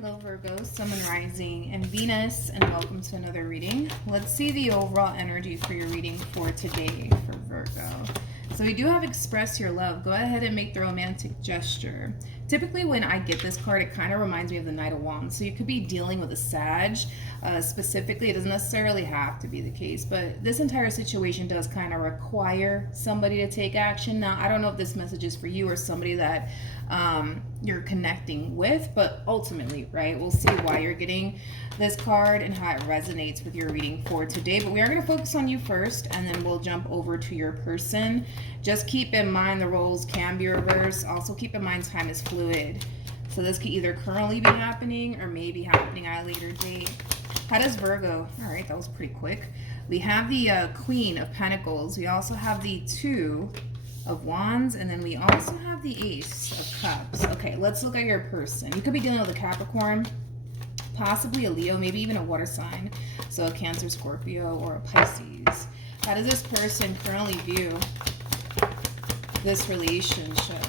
Hello Virgo, Sun and Rising, and Venus, and welcome to another reading. Let's see the overall energy for your reading for today for Virgo. So we do have express your love. Go ahead and make the romantic gesture. Typically when I get this card, it kind of reminds me of the Knight of Wands. So you could be dealing with a Sag. Specifically, it doesn't necessarily have to be the case, but this entire situation does kind of require somebody to take action. Now, I don't know if this message is for you or somebody that you're connecting with, but ultimately, right, we'll see why you're getting this card and how it resonates with your reading for today. But we are going to focus on you first, and then we'll jump over to your person. Just keep in mind the roles can be reversed. Also keep in mind time is fluid, so this could either currently be happening or maybe happening at a later date. How does Virgo? All right, that was pretty quick. We have the Queen of Pentacles. We also have the Two of Wands, and then we also have the Ace of Cups. Okay, let's look at your person. You could be dealing with a Capricorn, possibly a Leo, maybe even a water sign, so a Cancer, Scorpio, or a Pisces. How does this person currently view this relationship?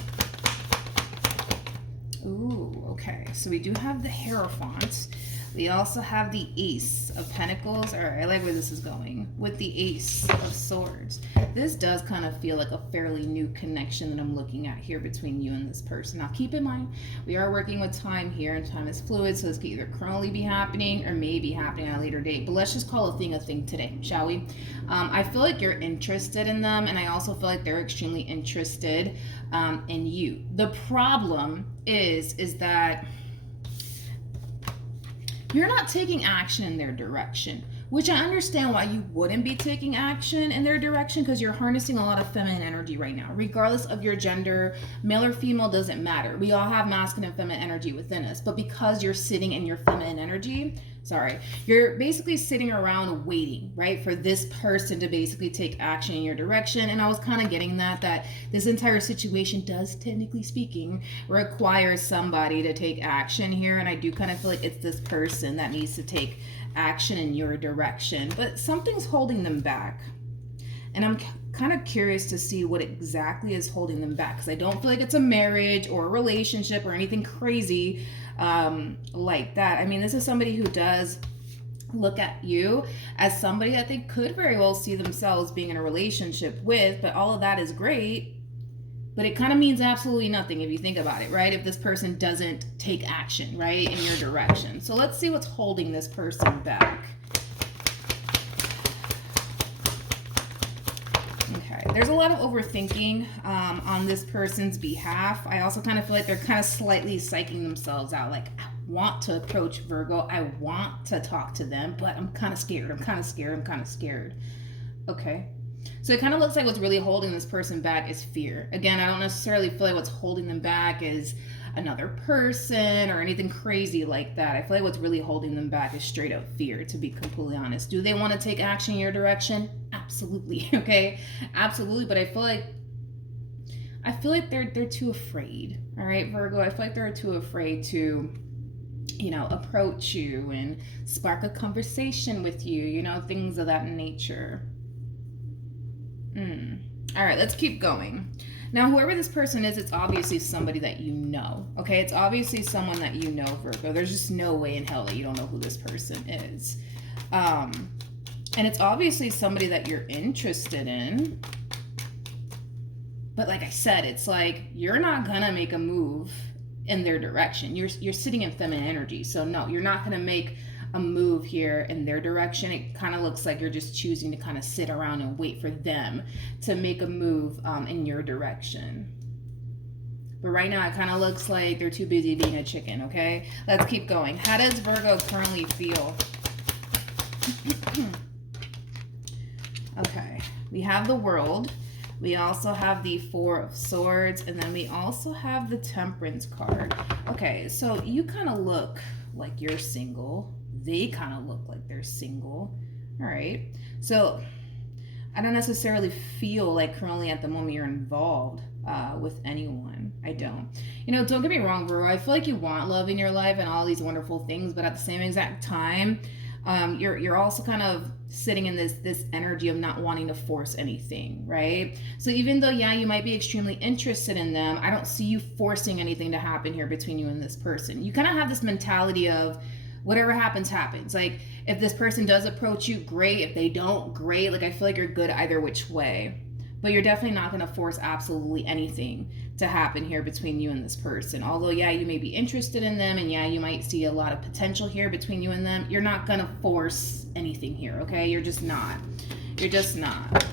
Ooh, okay, so we do have the Hierophant. We also have the Ace of Pentacles. All right, I like where this is going. With the Ace of Swords. This does kind of feel like a fairly new connection that I'm looking at here between you and this person. Now, keep in mind, we are working with time here, and time is fluid, so this could either currently be happening or maybe happening at a later date. But let's just call a thing today, shall we? I feel like you're interested in them, and I also feel like they're extremely interested in you. The problem is that you're not taking action in their direction, which I understand why you wouldn't be taking action in their direction, because you're harnessing a lot of feminine energy right now. Regardless of your gender, male or female, doesn't matter. We all have masculine and feminine energy within us, but because you're sitting in your feminine energy, you're basically sitting around waiting, right, for this person to basically take action in your direction. And I was kind of getting that this entire situation does, technically speaking, require somebody to take action here. And I do kind of feel like it's this person that needs to take action in your direction, but something's holding them back. And I'm kind of curious to see what exactly is holding them back, because I don't feel like it's a marriage or a relationship or anything crazy like that. I mean, this is somebody who does look at you as somebody that they could very well see themselves being in a relationship with, but all of that is great, but it kind of means absolutely nothing if you think about it, right? If this person doesn't take action, right, in your direction. So let's see what's holding this person back. Okay, there's a lot of overthinking on this person's behalf. I also kind of feel like they're kind of slightly psyching themselves out. Like, I want to approach Virgo. I want to talk to them, but I'm kind of scared. I'm kind of scared. Okay. So it kind of looks like what's really holding this person back is fear. Again, I don't necessarily feel like what's holding them back is another person or anything crazy like that. I feel like what's really holding them back is straight up fear, to be completely honest. Do they want to take action in your direction? Absolutely. Okay, absolutely. But I feel like they're too afraid. All right, Virgo, I feel like they're too afraid to, you know, approach you and spark a conversation with you, you know, things of that nature. All right, let's keep going. Now, whoever this person is, it's obviously somebody that you know, okay? It's obviously someone that you know, Virgo. There's just no way in hell that you don't know who this person is. And it's obviously somebody that you're interested in. But like I said, it's like you're not gonna make a move in their direction. You're sitting in feminine energy. So no, you're not gonna make a move here in their direction. It kind of looks like you're just choosing to kind of sit around and wait for them to make a move in your direction. But right now it kind of looks like they're too busy being a chicken. Okay, let's keep going. How does Virgo currently feel? Okay, we have the World. We also have the Four of Swords, and then we also have the Temperance card. Okay, so you kind of look like you're single. They kind of look like they're single. All right, so I don't necessarily feel like currently at the moment you're involved with anyone. I don't. You know, don't get me wrong, Virgo. I feel like you want love in your life and all these wonderful things, but at the same exact time, You're also kind of sitting in this energy of not wanting to force anything, right? So even though, yeah, you might be extremely interested in them, I don't see you forcing anything to happen here between you and this person. You kind of have this mentality of whatever happens, happens. Like, if this person does approach you, great. If they don't, great. Like, I feel like you're good either which way. But you're definitely not going to force absolutely anything to happen here between you and this person. Although, yeah, you may be interested in them, and yeah, you might see a lot of potential here between you and them. You're not going to force anything here, okay? You're just not. You're just not.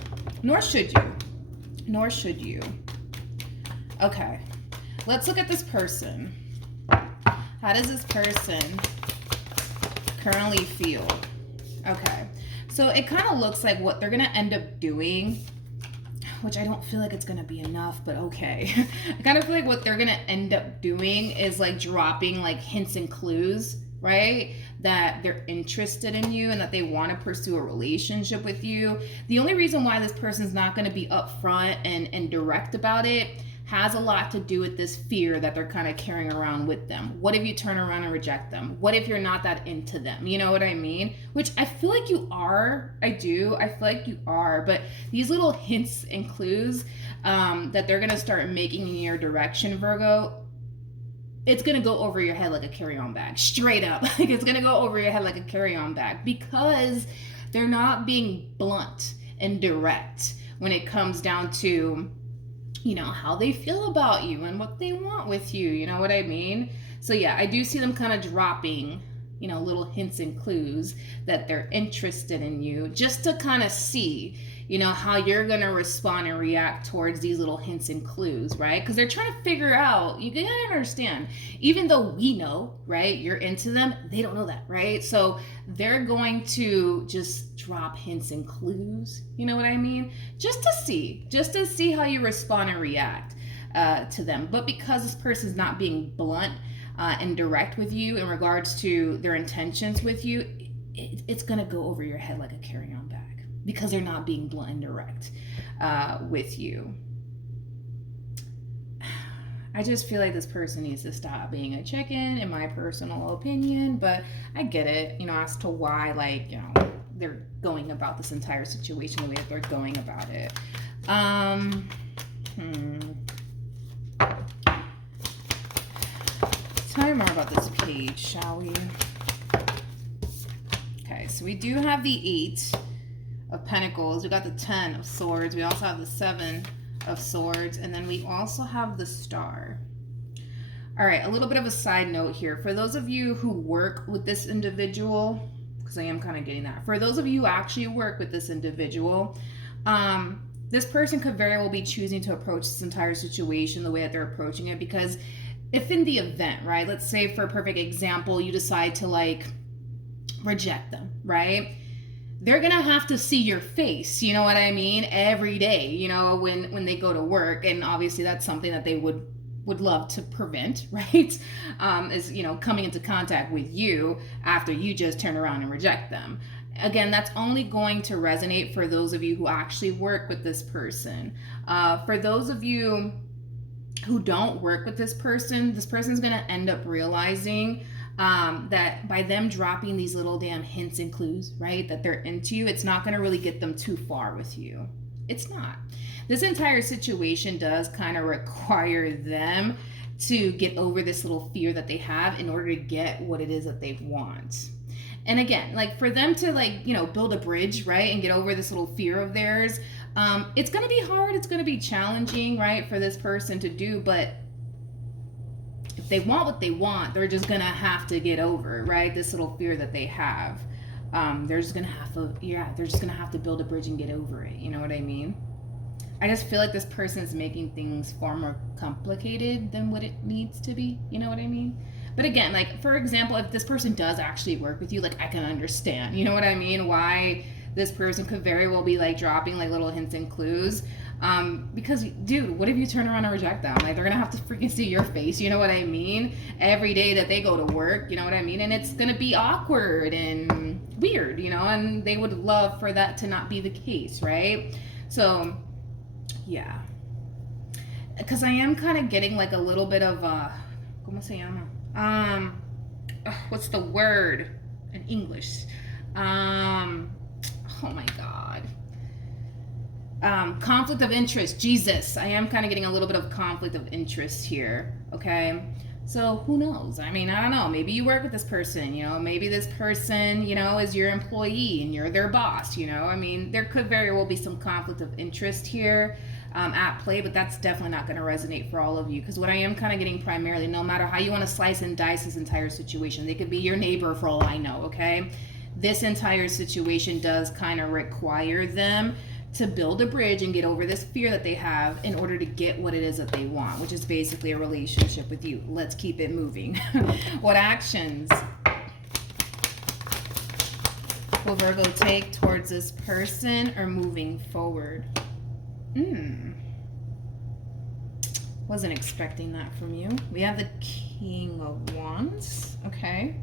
Nor should you. Nor should you. Okay. Let's look at this person. How does this person currently feel? Okay. So it kind of looks like what they're going to end up doing, which I don't feel like it's going to be enough, but okay. I kind of feel like what they're going to end up doing is like dropping like hints and clues, right? That they're interested in you and that they want to pursue a relationship with you. The only reason why this person's not going to be upfront and direct about it has a lot to do with this fear that they're kind of carrying around with them. What if you turn around and reject them? What if you're not that into them? You know what I mean? Which I feel like you are. I do. I feel like you are. But these little hints and clues that they're going to start making in your direction, Virgo, it's going to go over your head like a carry-on bag. Straight up. Like, it's going to go over your head like a carry-on bag because they're not being blunt and direct when it comes down to, you know, how they feel about you and what they want with you. You know what I mean? So yeah, I do see them kind of dropping, you know, little hints and clues that they're interested in you, just to kind of see, you know, how you're going to respond and react towards these little hints and clues, right? Because they're trying to figure out, you gotta understand, even though we know, right, you're into them, they don't know that, right? So they're going to just drop hints and clues, you know what I mean? Just to see how you respond and react to them. But because this person's not being blunt and direct with you in regards to their intentions with you, it's going to go over your head like a carry-on bag because they're not being blunt and direct with you. I just feel like this person needs to stop being a chicken, in my personal opinion, but I get it, you know, as to why, like, you know, they're going about this entire situation the way that they're going about it. Tell me more about this page, shall we? Okay, so we do have the 8 of Pentacles. We got the 10 of Swords. We also have the 7 of Swords. And then we also have the Star. All right, a little bit of a side note here. For those of you who work with this individual, because I am kind of getting that. For those of you who actually work with this individual, this person could very well be choosing to approach this entire situation the way that they're approaching it. Because if in the event, right, let's say for a perfect example, you decide to like reject them, right? They're gonna have to see your face, you know what I mean, every day, you know, when they go to work. And obviously that's something that they would love to prevent, right? Is, you know, coming into contact with you after you just turn around and reject them. Again, that's only going to resonate for those of you who actually work with this person. For those of you who don't work with this person's going to end up realizing that by them dropping these little damn hints and clues, right, that they're into you, it's not going to really get them too far with you. It's not. This entire situation does kind of require them to get over this little fear that they have in order to get what it is that they want. And again, like for them to like, you know, build a bridge, right, and get over this little fear of theirs, it's going to be hard. It's going to be challenging, right, for this person to do. But if they want what they want, they're just going to have to get over, right, this little fear that they have. They're just going to have to, they're just going to have to build a bridge and get over it. You know what I mean? I just feel like this person is making things far more complicated than what it needs to be. You know what I mean? But again, like, for example, if this person does actually work with you, like, I can understand, you know what I mean? Why this person could very well be, like, dropping, like, little hints and clues. Because, dude, what if you turn around and reject them? Like, they're going to have to freaking see your face, you know what I mean? Every day that they go to work, you know what I mean? And it's going to be awkward and weird, you know? And they would love for that to not be the case, right? So, yeah. Because I am kind of getting, like, a little bit of, ¿cómo se llama? What's the word in English? Oh my God. Conflict of interest. Jesus, I am kind of getting a little bit of conflict of interest here. Okay. So who knows? I mean, I don't know. Maybe you work with this person, you know, maybe this person, you know, is your employee and you're their boss, you know. I mean, there could very well be some conflict of interest here at play, but that's definitely not going to resonate for all of you, because what I am kind of getting primarily, no matter how you want to slice and dice this entire situation, they could be your neighbor for all I know, okay? This entire situation does kind of require them to build a bridge and get over this fear that they have in order to get what it is that they want, which is basically a relationship with you. Let's keep it moving. What actions will Virgo take towards this person or moving forward? Wasn't expecting that from you. We have the King of Wands. Okay.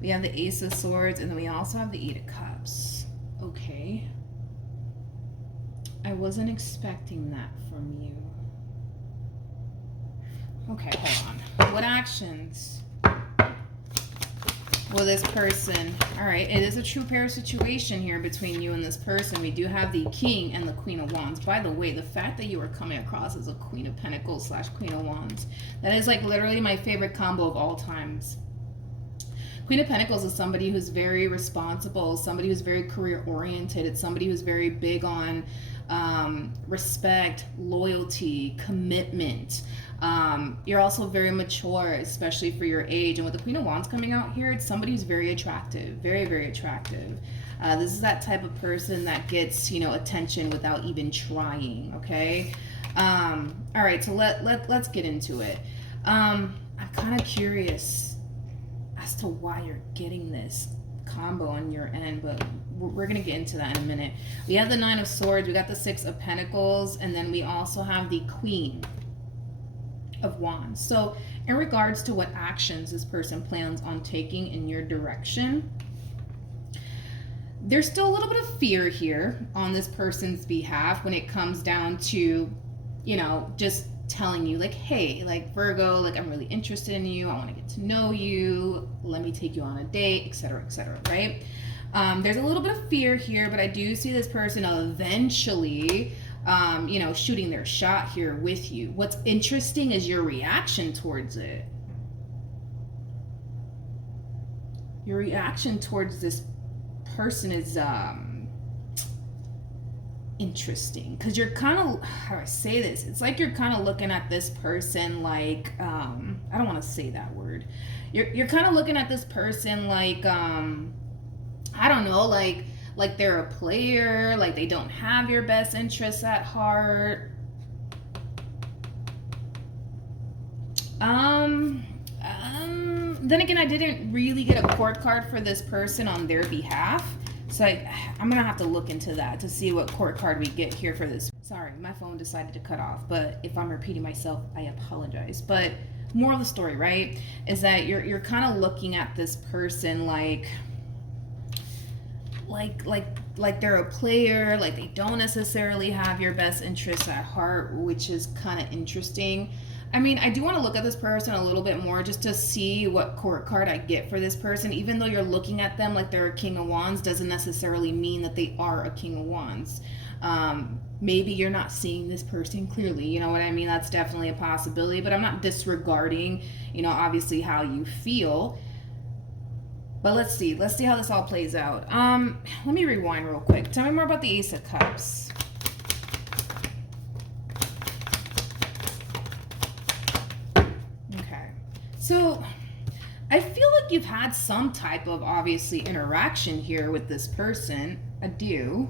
We have the Ace of Swords, and then we also have the Eight of Cups. Okay. I wasn't expecting that from you. Okay, hold on. What actions will this person... All right, it is a true pair situation here between you and this person. We do have the King and the Queen of Wands. By the way, the fact that you are coming across as a Queen of Pentacles / Queen of Wands, that is like literally my favorite combo of all times. Queen of Pentacles is somebody who's very responsible, somebody who's very career oriented. It's somebody who's very big on respect, loyalty, commitment. You're also very mature, especially for your age. And with the Queen of Wands coming out here, it's somebody who's very attractive, very, very attractive. This is that type of person that gets, you know, attention without even trying, okay? All right, so let's get into it. I'm kind of curious as to why you're getting this combo on your end, but we're gonna get into that in a minute. We have the Nine of Swords, we got the Six of Pentacles, and then we also have the Queen of Wands. So in regards to what actions this person plans on taking in your direction, there's still a little bit of fear here on this person's behalf when it comes down to, you know, just telling you like, hey, like Virgo, like I'm really interested in you, I want to get to know you, let me take you on a date, etc., right? There's a little bit of fear here, but I do see this person eventually you know, shooting their shot here with you. What's interesting is your reaction towards it. Your reaction towards this person is interesting, because you're kind of, how do I say this? It's like you're kind of looking at this person like, I don't want to say that word. You're kind of looking at this person like, I don't know, like they're a player, like they don't have your best interests at heart. Then again, I didn't really get a court card for this person on their behalf. So I'm going to have to look into that to see what court card we get here for this. Sorry, my phone decided to cut off, but if I'm repeating myself, I apologize. But moral of the story, right, is that you're kind of looking at this person like they're a player, like they don't necessarily have your best interests at heart, which is kind of interesting. I mean, I do want to look at this person a little bit more just to see what court card I get for this person. Even though you're looking at them like they're a King of Wands, doesn't necessarily mean that they are a King of Wands. Maybe you're not seeing this person clearly, you know what I mean? That's definitely a possibility, but I'm not disregarding, you know, obviously how you feel. But let's see how this all plays out. Let me rewind real quick. Tell me more about the Ace of Cups. So I feel like you've had some type of obviously interaction here with this person. I do.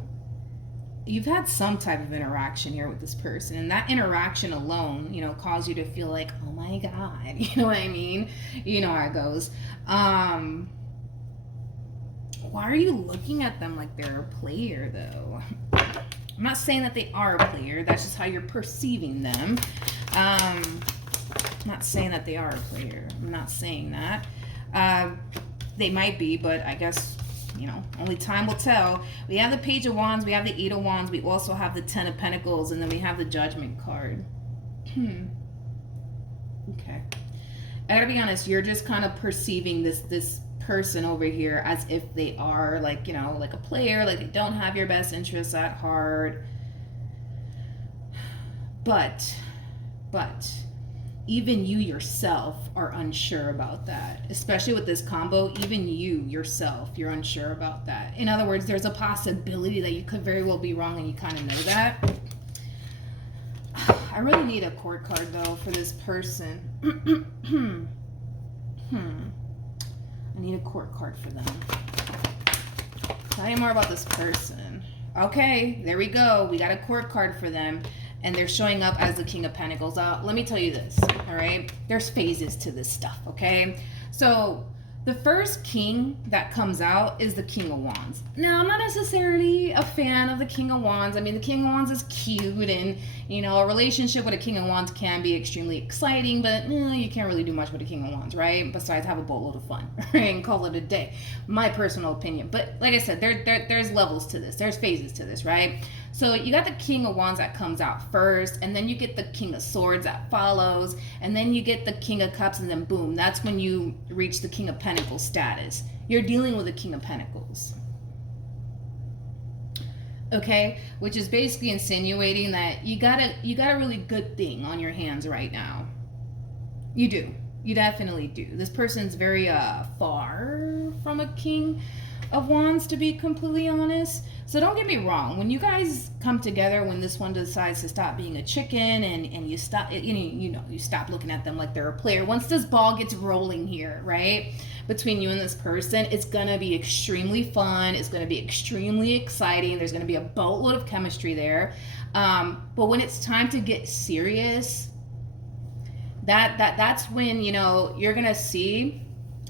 You've had some type of interaction here with this person, and that interaction alone, you know, caused you to feel like, oh my God, you know what I mean? You know how it goes. Why are you looking at them like they're a player though? I'm not saying that they are a player, that's just how you're perceiving them. I'm not saying that they are a player. I'm not saying that. They might be, but I guess, you know, only time will tell. We have the Page of Wands, we have the Eight of Wands, we also have the Ten of Pentacles, and then we have the Judgment card. Okay. I gotta be honest, you're just kind of perceiving this person over here as if they are like, like a player, like they don't have your best interests at heart. But even you yourself are unsure about that, especially with this combo. Even you yourself, you're unsure about that. In other words, there's a possibility that you could very well be wrong, and you kind of know that. I really need a court card though for this person. I need a court card for them. Tell me more about this person. Okay, there we go. We got a court card for them. And they're showing up as the King of Pentacles. Let me tell you this, all right? There's phases to this stuff, okay? So the first king that comes out is the King of Wands. Now, I'm not necessarily a fan of the King of Wands. I mean, the King of Wands is cute, and, a relationship with a King of Wands can be extremely exciting, but you can't really do much with a King of Wands, right? Besides have a boatload of fun, right? And call it a day. My personal opinion. But like I said, there's levels to this. There's phases to this, right? So you got the King of Wands that comes out first, and then you get the King of Swords that follows, and then you get the King of Cups, and then boom, that's when you reach the King of Pentacles status. You're dealing with the King of Pentacles. Okay? Which is basically insinuating that you got a really good thing on your hands right now. You do. You definitely do. This person's very far from a King of Wands, to be completely honest. So don't get me wrong, when you guys come together, when this one decides to stop being a chicken, and you stop, you stop looking at them like they're a player. Once this ball gets rolling here, right, between you and this person, it's gonna be extremely fun. It's gonna be extremely exciting. There's gonna be a boatload of chemistry there. But when it's time to get serious, that's when you're gonna see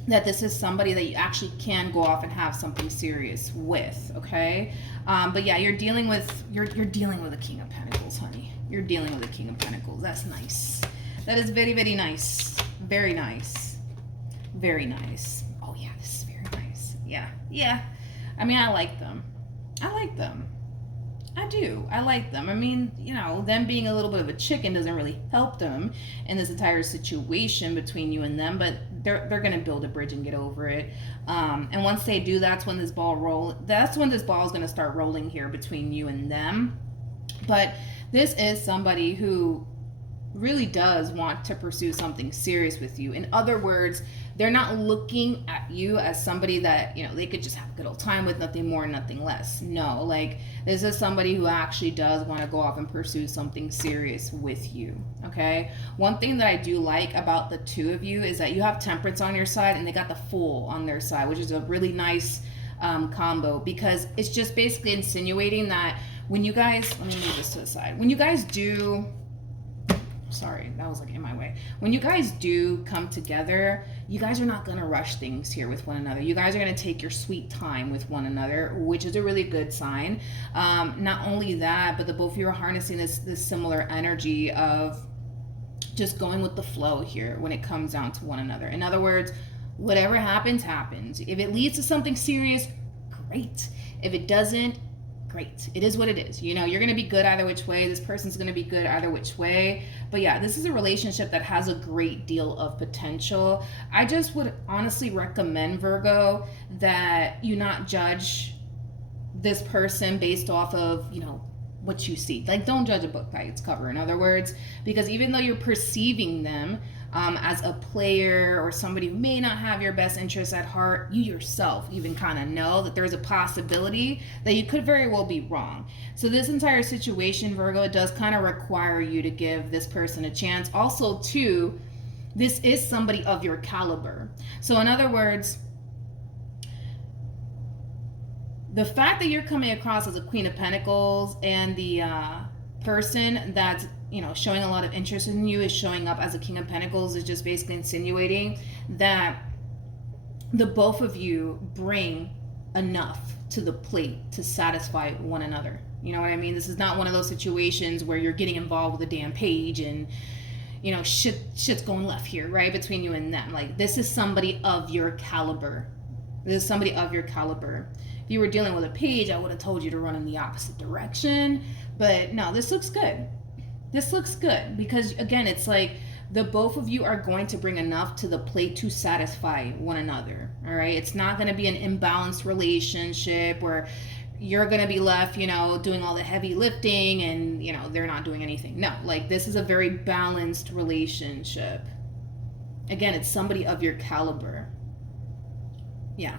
that this is somebody that you actually can go off and have something serious with, okay? But yeah, you're dealing with a King of Pentacles, honey. You're dealing with a King of Pentacles. That's nice. That is very, very nice. Very nice. Very nice. Oh yeah, this is very nice. Yeah. Yeah. I mean, I like them. I like them. I do. I like them. I mean, them being a little bit of a chicken doesn't really help them in this entire situation between you and them, but they're going to build a bridge and get over it. And once they do, that's when this ball is going to start rolling here between you and them. But this is somebody who really does want to pursue something serious with you. In other words, they're not looking at you as somebody that, they could just have a good old time with, nothing more, nothing less. No, like, this is somebody who actually does want to go off and pursue something serious with you, okay? One thing that I do like about the two of you is that you have Temperance on your side and they got the Fool on their side, which is a really nice combo, because it's just basically insinuating that when you guys, let me move this to the side. When you guys do, sorry, that was like in my way. When you guys do come together, you guys are not going to rush things here with one another. You guys are going to take your sweet time with one another, which is a really good sign. Not only that, but the both of you are harnessing this similar energy of just going with the flow here when it comes down to one another. In other words, whatever happens, happens. If it leads to something serious, great. If it doesn't, great. It is what it is. You're going to be good either which way. This person's going to be good either which way. But yeah, this is a relationship that has a great deal of potential. I just would honestly recommend, Virgo, that you not judge this person based off of, what you see. Like, don't judge a book by its cover, in other words, because even though you're perceiving them as a player or somebody who may not have your best interests at heart, you yourself even kind of know that there's a possibility that you could very well be wrong. So this entire situation, Virgo, it does kind of require you to give this person a chance. Also, too, this is somebody of your caliber. So in other words, the fact that you're coming across as a Queen of Pentacles and the person that's showing a lot of interest in you is showing up as a King of Pentacles is just basically insinuating that the both of you bring enough to the plate to satisfy one another. You know what I mean? This is not one of those situations where you're getting involved with a damn page and shit's going left here, right, between you and them. Like, this is somebody of your caliber. This is somebody of your caliber. If you were dealing with a page, I would have told you to run in the opposite direction. But no, this looks good. This looks good because, again, it's like the both of you are going to bring enough to the plate to satisfy one another. All right. It's not going to be an imbalanced relationship where you're going to be left, you know, doing all the heavy lifting and, you know, they're not doing anything. No, like this is a very balanced relationship. Again, it's somebody of your caliber. Yeah.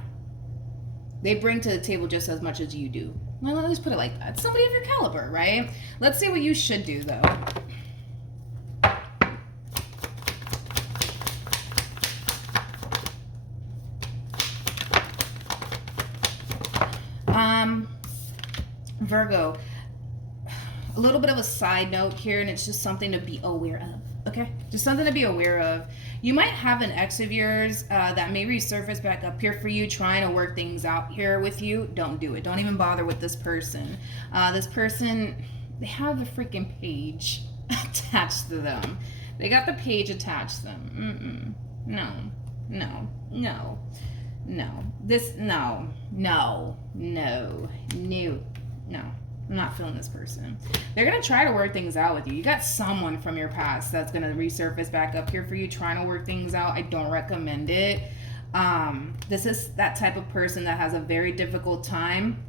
They bring to the table just as much as you do. Well, let's put it like that. Somebody of your caliber, right? Let's see what you should do, though. Virgo, a little bit of a side note here, and it's just something to be aware of, okay? Just something to be aware of. You might have an ex of yours that may resurface back up here for you, trying to work things out here with you. Don't do it. Don't even bother with this person. This person, they have the freaking page attached to them. They got the page attached to them. No, no, no, no. This, no, no, no, no. No, I'm not feeling this person. They're going to try to work things out with you. You got someone from your past that's going to resurface back up here for you, trying to work things out. I don't recommend it. This is that type of person that has a very difficult time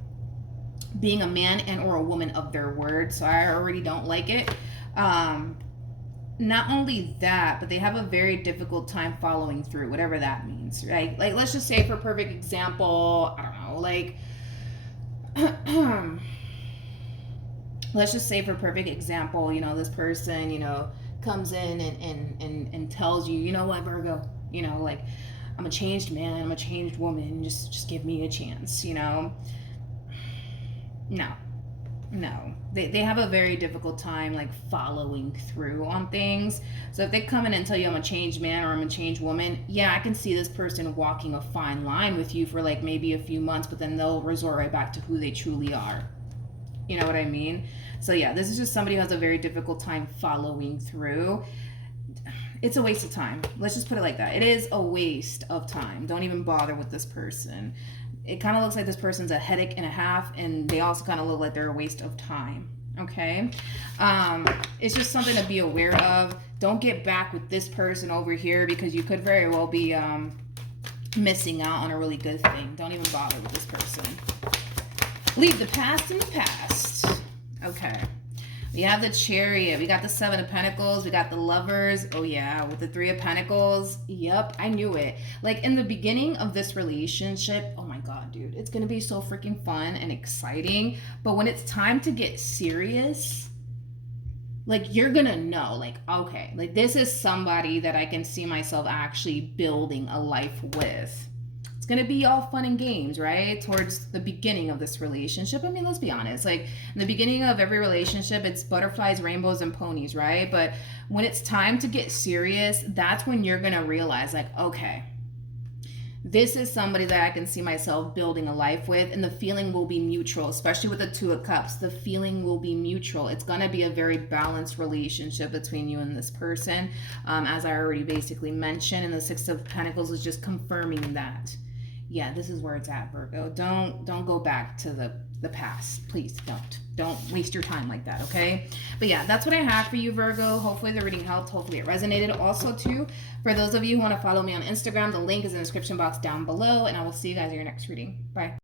being a man and or a woman of their word. So I already don't like it. Not only that, but they have a very difficult time following through, whatever that means, right? Like, let's just say for perfect example, I don't know, like, let's just say for perfect example, you know, this person, you know, comes in and tells you, you know what, Virgo, you know, like, I'm a changed man, I'm a changed woman, just give me a chance, you know. No, they have a very difficult time like following through on things. So if they come in and tell you I'm a changed man or I'm a changed woman, yeah, I can see this person walking a fine line with you for like maybe a few months, but then they'll resort right back to who they truly are. You know what I mean? So yeah, this is just somebody who has a very difficult time following through. It's a waste of time. Let's just put it like that. It is a waste of time. Don't even bother with this person. It kind of looks like this person's a headache and a half, and they also kind of look like they're a waste of time. Okay? It's just something to be aware of. Don't get back with this person over here because you could very well be missing out on a really good thing. Don't even bother with this person. Leave the past in the past. Okay. We have the Chariot. We got the Seven of Pentacles. We got the Lovers. Oh, yeah. With the Three of Pentacles. Yep. I knew it. Like, in the beginning of this relationship, oh, my God, dude. It's going to be so freaking fun and exciting. But when it's time to get serious, like, you're going to know. Like, okay. Like, this is somebody that I can see myself actually building a life with. Going to be all fun and games, right? Towards the beginning of this relationship. I mean, let's be honest. Like, in the beginning of every relationship, it's butterflies, rainbows, and ponies, right? But when it's time to get serious, that's when you're going to realize, like, okay, this is somebody that I can see myself building a life with, and the feeling will be mutual, especially with the Two of Cups. The feeling will be mutual. It's going to be a very balanced relationship between you and this person, as I already basically mentioned, and the Six of Pentacles is just confirming that. Yeah, this is where it's at, Virgo. Don't go back to the past. Please don't waste your time like that, okay? But yeah, that's what I have for you, Virgo. Hopefully the reading helped. Hopefully it resonated. Also, too, for those of you who want to follow me on Instagram, the link is in the description box down below, and I will see you guys in your next reading. Bye.